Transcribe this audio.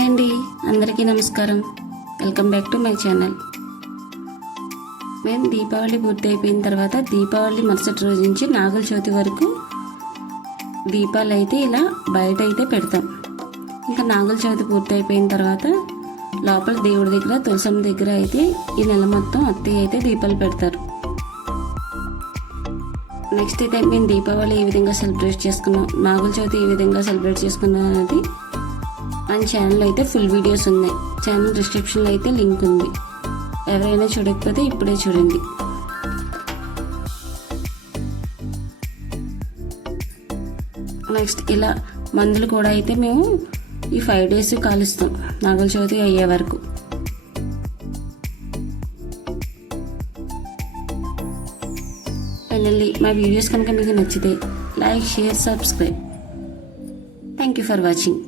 Hi అండి, అందరికీ నమస్కారం. Welcome back to my channel. మేము దీపావళి పూర్తి అయిపోయిన తర్వాత దీపావళి మరుసటి రోజు నుంచి నాగుల చవితి వరకు దీపాలు అయితే ఇలా బయట అయితే పెడతాం. ఇంకా నాగుల చవితి పూర్తి అయిపోయిన తర్వాత లోపల దేవుడి దగ్గర తులసమ్మ దగ్గర అయితే ఈ నెల మొత్తం అత్తయ్య అయితే దీపాలు పెడతారు. నెక్స్ట్ అయితే మేము దీపావళి ఏ విధంగా సెలబ్రేట్ చేసుకున్నాం, నాగుల చవితి ఏ విధంగా సెలబ్రేట్ చేసుకున్నాం అనేది మన ఛానల్లో అయితే ఫుల్ వీడియోస్ ఉన్నాయి. ఛానల్ డిస్క్రిప్షన్లో అయితే లింక్ ఉంది. ఎవరైనా చూడకపోతే ఇప్పుడే చూడండి. నెక్స్ట్ ఇలా మందులు కూడా అయితే మేము ఈ 5 days కాలుస్తాం నాగుల చవితి అయ్యే వరకు. ఫైనల్లీ మా వీడియోస్ కనుక మీకు నచ్చితే like, share, subscribe. Thank you for watching.